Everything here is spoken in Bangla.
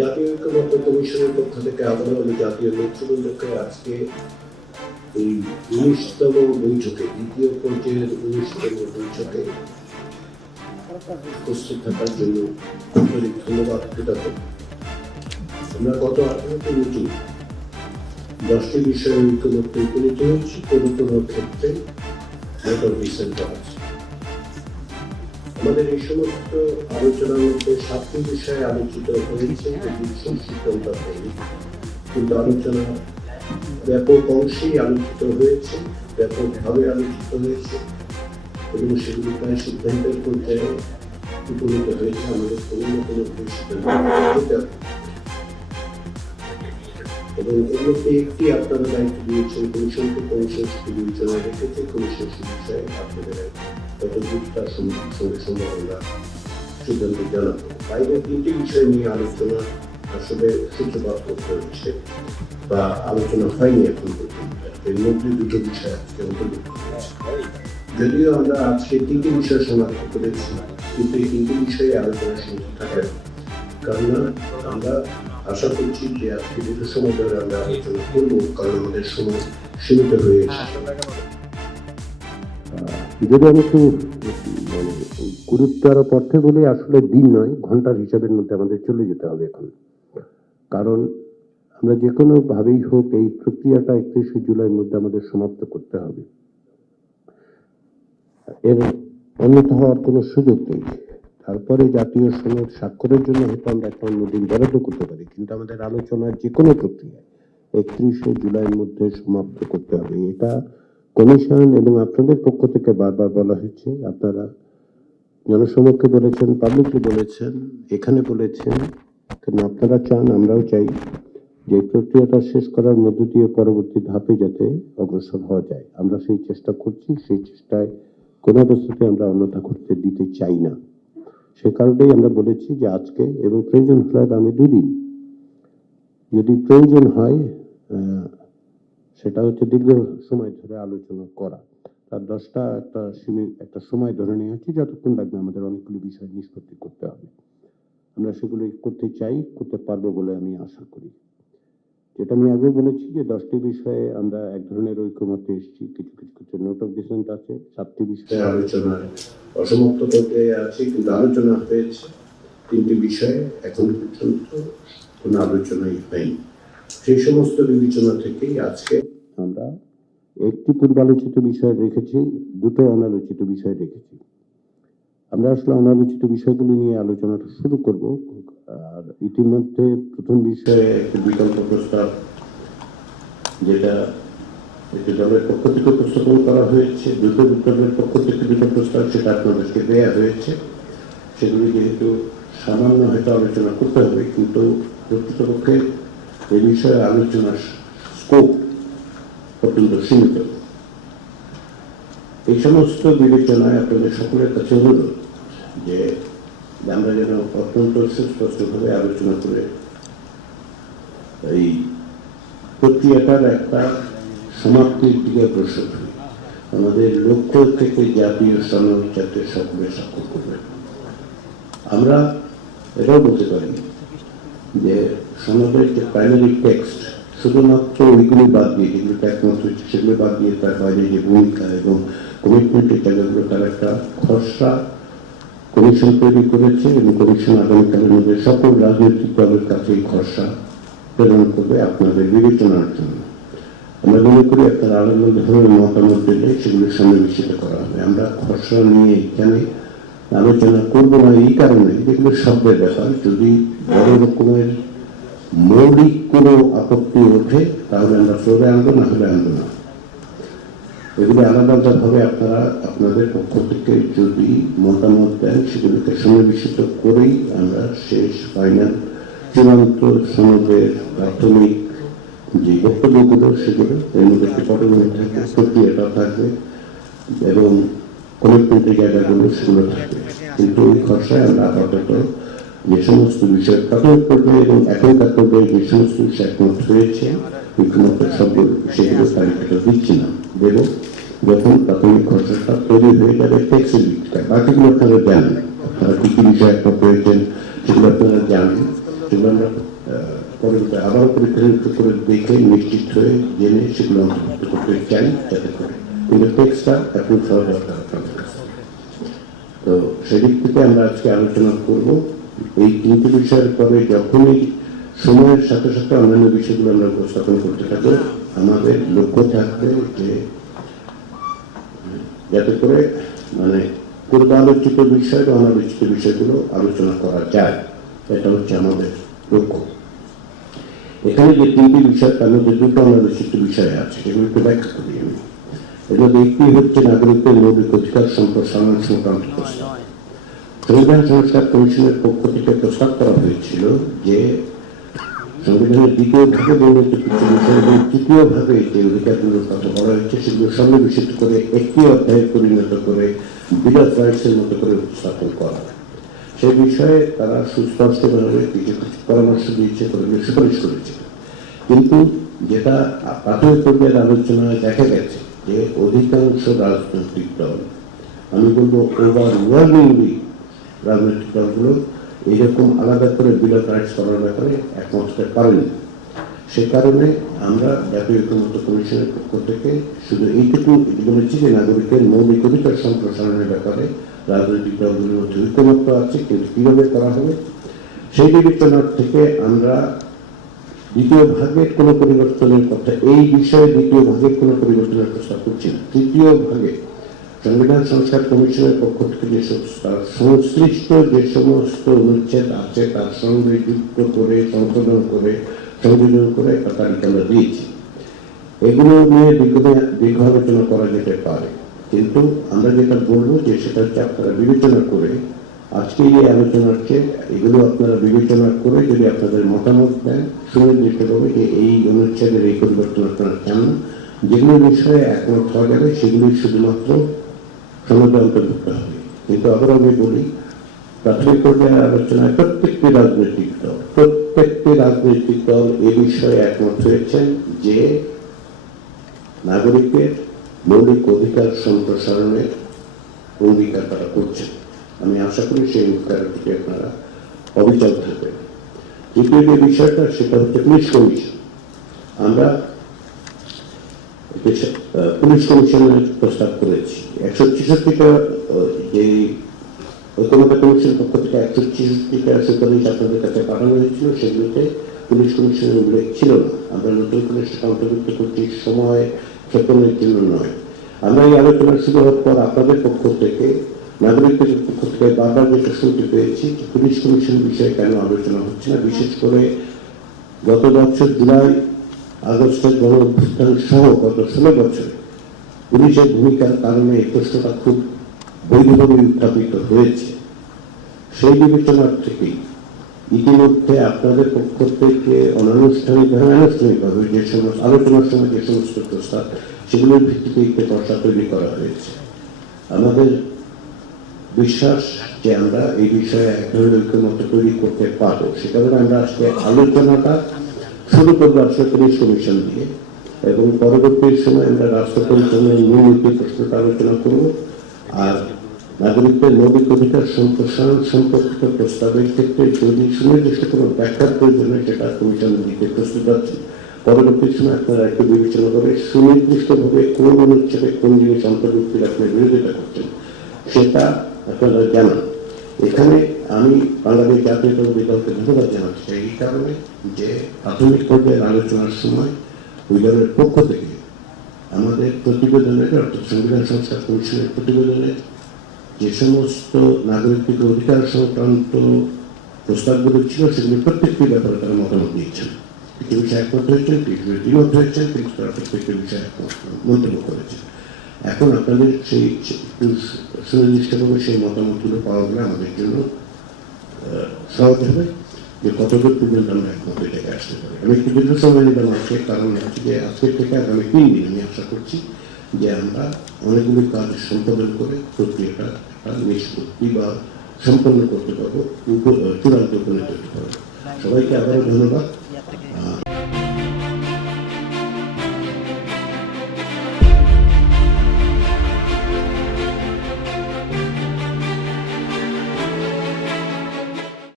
জাতীয় ঐক্যমত্য কমিশনের পক্ষ থেকে আবারও আমি জাতীয় নেতৃবৃন্দকে আজকে এই উনিশতম বৈঠকে, দ্বিতীয় পর্যায়ের উনিশতম বৈঠকে উপস্থিত থাকার জন্য আন্তরিক ধন্যবাদ আমরা গত আঠারোটি মিটিং দশটি বিষয়ে ঐক্যমত্যে উপনীত হয়েছি। কোনো কোনো ক্ষেত্রে আমাদের এই সমস্ত আলোচনার মধ্যে সাতটি বিষয়ে আলোচিত হয়েছে সিদ্ধান্ত হয়নি। কিন্তু আলোচনা ব্যাপক অংশেই আলোচিত হয়েছে, ব্যাপকভাবে আলোচিত হয়েছে, এবং সেগুলি প্রায় সিদ্ধান্তের পর্যায়ে উপনীত হয়েছে। আমাদের কোনো না কোনো সিদ্ধান্ত এবং এর মধ্যে একটি আপনারা দায়িত্ব দিয়েছেন, কমিশনকে কমিশন সেটি বিবেচনায় রেখেছে। কমিশন সে বিষয়ে আপনাদের কত তার সঙ্গে সঙ্গে আমরা সিদ্ধান্ত জানাব বাইরে তিনটি বিষয় নিয়ে আলোচনা আসলে সূত্রপাত করতে হচ্ছে বা আলোচনা হয়নি এখন পর্যন্ত এর মধ্যে দুটো বিষয় আজকে অন্তর্ভুক্ত যদিও আমরা আজকে তিনটি বিষয় শনাক্ত করেছি কিন্তু এই তিনটি বিষয়ে আলোচনা সীমিত থাকে। কেননা আমরা আশা করছি যে আজকে দীর্ঘ সময় ধরে আমরা আলোচনা করব কারণ আমাদের সময় সীমিত হয়ে এসেছে যদি আমি একটু মানে গুরুত্ব আরও পথে বলে, আসলে দিন নয়, ঘণ্টার হিসাবের মধ্যে আমাদের চলে যেতে হবে এখন। কারণ আমরা যে কোনো ভাবেই হোক, এই প্রক্রিয়াটা একত্রিশে জুলাইয়ের মধ্যে আমাদের সমাপ্ত করতে হবে। এর অন্যথা হওয়ার কোনো সুযোগ নেই। তারপরে জাতীয় সনদ স্বাক্ষরের জন্য হয়তো আমরা একটা অন্য দিন বরাদ্দ করতে পারি, কিন্তু আমাদের আলোচনার যে কোনো প্রক্রিয়া একত্রিশে জুলাইয়ের মধ্যে সমাপ্ত করতে হবে। এটা কমিশন এবং আপনাদের পক্ষ থেকে বারবার বলা হয়েছে, আপনারা জনসমক্ষে বলেছেন পাবলিকলি বলেছেন, এখানে বলেছেন কারণ আপনারা চান, আমরাও চাই যে প্রক্রিয়াটা শেষ করার মধ্য দিয়ে পরবর্তী ধাপে যাতে অগ্রসর হওয়া যায়। আমরা সেই চেষ্টা করছি, সেই চেষ্টায় কোনো অবস্থাতে আমরা অন্যথা করতে দিতে চাই না। সে কারণেই আমরা বলেছি যে আজকে এবং প্রয়োজন হলে আগামী দুদিন। যদি প্রয়োজন হয় সেটা হচ্ছে দীর্ঘ সময় ধরে আলোচনা করা। তার দশটা একটা সীমিত একটা সময় ধরে নিয়ে হচ্ছে, যতক্ষণ লাগবে আমাদের অনেকগুলো বিষয় নিষ্পত্তি করতে হবে। আমরা সেগুলো করতে চাই, করতে পারব বলে আমি আশা করি। যেটা আমি আগে বলেছি যে দশটি বিষয়ে আমরা এক ধরনের ঐক্যমতে এসেছি। কিছু কিছু কিছু নোট অফ ডিসেন্ট আছে, সাতটি বিষয়ে আলোচনায় অসমাপ্ত পর্যায়ে আছে, কিন্তু আলোচনা হয়েছে। তিনটি বিষয়ে এখন পর্যন্ত কোনো আলোচনাই হয়নি। সেই সমস্ত বিবেচনা থেকেই আজকে আমরা একটি পূর্বালোচিত বিষয় রেখেছি, দুটো অনালোচিত বিষয় রেখেছি। আমরা আসলে অনালোচিত বিষয়গুলি নিয়ে আলোচনাটা শুরু করব। আর ইতিমধ্যে প্রথম বিষয়ে একটি বিকল্প প্রস্তাব, যেটা একটি দলের পক্ষ থেকে উপস্থাপন করা হয়েছে, দুটো দলের পক্ষ থেকে দুটো প্রস্তাব, সেটা আপনাদেরকে দেয়া হয়েছে। সেগুলি যেহেতু সামান্য হয়তো আলোচনা করতে হবে, কিন্তু প্রকৃতপক্ষে এই বিষয়ে আলোচনার স্কোপ অত্যন্ত সীমিত এই সমস্ত বিবেচনায় আপনাদের সকলের কাছে অনুরোধ যে আমরা যেন অত্যন্ত সুস্পষ্টভাবে আলোচনা করে এই প্রক্রিয়াটার একটা সমাপ্তির দিকে হই আমাদের লক্ষ্য থেকে জাতীয় সনদ যাতে সকলে স্বাক্ষর করবে আমরা এটাও বলতে পারি যে সনদের যে প্রাইমারি টেক্সট শুধুমাত্র ওইগুলি বাদ দিয়ে যেগুলোতে একমত হচ্ছে সেগুলো বাদ দিয়ে তার বাইরে যে ভূমিকা এবং কমিটমেন্টের জায়গাগুলো তার একটা খসড়া কমিশন তৈরি করেছে এবং কমিশন আগামীকালের মধ্যে সকল রাজনৈতিক দলের কাছে এই খসড়া প্রেরণ করবে আপনাদের বিবেচনার জন্য। আমরা মনে করি আপনারা আলাদা ধরনের মতামত দিলে সেগুলো সন্নিবেশিত করা হবে। আমরা খসড়া নিয়ে এখানে আলোচনা করব না এই কারণে যেগুলো শব্দের ব্যাপার। যদি বড় রকমের মৌলিক কোনো আপত্তি ওঠে তাহলে আমরা ফ্লোরে আনব না হলে আনব না। এগুলো আলাদা আলাদাভাবে আপনারা আপনাদের পক্ষ থেকে যদি মতামত দেন, সেগুলোকে সন্নিবেশিত করেই আমরা শেষ ফাইনাল চূড়ান্ত সনদের প্রাথমিক যে বক্তব্যগুলো, সেগুলো এর মধ্যে একটি পটভূমি থাকবে প্রক্রিয়াটা থাকবে এবং কমিটমেন্টের জায়গাগুলো, সেগুলো থাকবে। কিন্তু এই খরচায় আমরা আপাতত যে সমস্ত বিষয় প্রাথমিক পর্যায়ে এবং এখনকার পর্যায়ে যে সমস্ত বিষয় একমত হয়েছে ঐক্যমত সবগুলো সেগুলো তালিকাটা দিচ্ছি না দেব যখন প্রাথমিক খরচাটা তৈরি হয়ে যাবে টেক্সের দিকটা বাকিগুলো আপনারা জানেন আপনারা কি কি বিষয় একমত হয়েছেন সেগুলো আপনারা জানেন সেগুলো আমরা পরবর্তী আবার পরীক্ষা করে দেখে নিশ্চিত হয়ে জেনে সেগুলো অন্তর্ভুক্ত করতে চাই যাতে করে কিন্তু টেক্সটটা অ্যাপ্রুভ হওয়া দরকার তো সেদিক থেকে আমরা আজকে আলোচনা করব এই তিনটি বিষয়ের পরে যখনই সময়ের সাথে সাথে অন্যান্য বিষয়গুলো আমরা উপস্থাপন করতে থাকব, আমাদের লক্ষ্য থাকবে যে, যাতে করে মানে পূর্ব আলোচিত বিষয় বা অনালোচিত বিষয়গুলো আলোচনা করা যায়। এটা হচ্ছে আমাদের লক্ষ্য। এখানে যে তিনটি বিষয়, তার মধ্যে দুটো অনালোচিত বিষয় আছে এগুলো একটু ব্যাখ্যা করি আমি। মধ্যে একটি হচ্ছে নাগরিকদের মৌলিক অধিকার সম্প্রসারণ সংক্রান্ত প্রস্তাব সংবিধান সংস্কার কমিশনের পক্ষ থেকে প্রস্তাব করা হয়েছিল যে সংবিধানের দ্বিতীয় ভাগে বর্ণিত কিছু বিষয় এবং তৃতীয় ভাগে যে অধিকারগুলোর কথা বলা হয়েছে, সেগুলো সন্নিবেশিত করে একটি অধ্যায়ে পরিণত করে বিল রাইটসের মতো করে উপস্থাপন করা। সেই বিষয়ে তারা সুস্পষ্টভাবে কিছু কিছু পরামর্শ দিয়েছে করে সুপারিশ করেছে। কিন্তু যেটা প্রাথমিক পর্যায়ের আলোচনায় দেখা গেছে যে অধিকাংশ রাজনৈতিক দল, আমি বলব ওভারওয়েলমিংলি রাজনৈতিক দলগুলো এইরকম আলাদা করে বিল অফ রাইটস করার ব্যাপারে একমত পারেনি। সে কারণে আমরা জাতীয় ঐক্যমত্য কমিশনের পক্ষ থেকে শুধু এইটুকু বলেছি যে নাগরিকের মৌলিক অধিকার সম্প্রসারণের ব্যাপারে রাজনৈতিক দলগুলোর মধ্যে ঐক্যমত্য আছে, কিন্তু কীভাবে করা হবে? সেই বিবেচনার থেকে আমরা দ্বিতীয় ভাগের কোনো পরিবর্তনের কথা, এই বিষয়ে দ্বিতীয় ভাগের কোনো পরিবর্তনের প্রস্তাব করছি না। তৃতীয় ভাগে সংবিধান সংস্কার কমিশনের পক্ষ থেকে যে সংশ্লিষ্ট যে সমস্ত অনুচ্ছেদ আছে তার সঙ্গে যুক্ত করে সংশোধন করে সংযোজন করে একটা তালিকা আমরা দিয়েছি এগুলো নিয়ে দীর্ঘ আলোচনা করা যেতে পারে কিন্তু আমরা যেটা বলব যে সেটা হচ্ছে আপনারা বিবেচনা করে আজকে এই আলোচনার চেয়ে এগুলো আপনারা বিবেচনা করে যদি আপনাদের মতামত দেন সুনির্দিষ্টভাবে যে এই অনুচ্ছেদের এই পরিবর্তন আপনারা চান যেগুলো বিষয়ে একমত হওয়া যাবে সেগুলি শুধুমাত্র সমাজে অন্তর্ভুক্ত হবে। কিন্তু আবার আমি বলি প্রাথমিক পর্যায়ে আলোচনায় প্রত্যেকটি রাজনৈতিক দল, প্রত্যেকটি রাজনৈতিক দল এ বিষয়ে একমত হয়েছেন যে নাগরিকের মৌলিক অধিকার সম্প্রসারণের অঙ্গীকার তারা করছেন। আমি আশা করি সেই অঙ্গীকারের প্রতি আপনারা অবিচল থাকবেন। দ্বিতীয় যে বিষয়টা, সেটা হচ্ছে পুলিশ আমরা পুলিশ কমিশনের প্রস্তাব করেছি একশো ছেষট্টিটা যে ঐক্যমতা কমিশনের পক্ষ থেকে একশো ছেষট্টিটা সুপারিশ আপনাদের কাছে পাঠানো হয়েছিল সেগুলোতে পুলিশ কমিশনের উল্লেখ ছিল না আমরা নতুন করে সেটা অন্তর্ভুক্ত করছি সময় ক্ষেপণের জন্য নয় আমরা এই আলোচনা শুরু হওয়ার পর আপনাদের পক্ষ থেকে নাগরিকদের পক্ষ থেকে বারবার যেটা শুনতে পেয়েছি পুলিশ কমিশন বিষয়ে কেন আলোচনা হচ্ছে না বিশেষ করে গত বছর জুলাই আগস্টের গণ অভ্যুত্থান সহ গত ষোলো বছর। পুলিশের ভূমিকার কারণে এই প্রশ্নটা খুব বৈধভাবে উত্থাপিত হয়েছে, সেই বিবেচনার থেকেই ইতিমধ্যে আপনাদের পক্ষ থেকে অনানুষ্ঠানিকভাবে আনুষ্ঠানিকভাবে যে সমস্ত আলোচনার সময় যে সমস্ত প্রস্তাব, সেগুলোর ভিত্তিতে একটি পর্ষা তৈরি করা হয়েছে। আমাদের বিশ্বাস যে আমরা এই বিষয়ে এক ধরনের ঐক্যমত তৈরি করতে পারব, সে কারণে আমরা আজকে আলোচনাটা শুরু করব পুলিশ কমিশন দিয়ে এবং পরবর্তী সময় আমরা রাষ্ট্র পরিচালনার মূল নীতি প্রশ্নটা আলোচনা করব। আর নাগরিকদের মৌলিক অধিকার সম্প্রসারণ সম্পর্কিত প্রস্তাবের ক্ষেত্রে যদি সুনির্দিষ্ট কোনো ব্যাখ্যার প্রয়োজন হয় সেটা কমিশন দিতে প্রস্তুত আছে পরবর্তী সময় আপনারা একটু বিবেচনা করে সুনির্দিষ্টভাবে কোন অনুচ্ছেদে কোন জিনিস অন্তর্ভুক্তির আপনার বিরোধিতা করছেন, সেটা আপনারা জানান। এখানে আমি বাংলাদেশ জাতীয়তাবাদী দলকে ধন্যবাদ জানাচ্ছি এই কারণে যে প্রাথমিক পর্যায়ের আলোচনার সময় ওই দলের পক্ষ থেকে আমাদের প্রতিবেদনের, অর্থাৎ সংবিধান সংস্কার কমিশনের প্রতিবেদনের যে সমস্ত নাগরিক অধিকার সংক্রান্ত প্রস্তাবগুলো ছিল, সেগুলি প্রত্যেকটি ব্যাপারে তারা মতামত দিয়েছেন। কিছু বিষয়ে একমত হয়েছেন বিষয়ে দ্বিমত হয়েছেন, কিন্তু তারা প্রত্যেকটি বিষয়ে একমত মন্তব্য করেছেন। এখন আপনাদের সেই সুনির্দিষ্টভাবে সেই মতামতগুলো পাওয়া গেলে আমাদের জন্য সহজ হবে যে কতদূর পর্যন্ত আমরা একমত এটাকে আসতে পারি আমি একটু দীর্ঘ সময় নিলাম আজকে কারণ হচ্ছে যে আজকের থেকে আগামী তিন দিন আমি আশা করছি যে আমরা অনেকগুলি কাজ সম্পাদন করে প্রক্রিয়াটা একটা নিষ্পত্তি বা সম্পন্ন করতে পারব চূড়ান্ত উপনীত হতে পারব সবাইকে আবারও ধন্যবাদ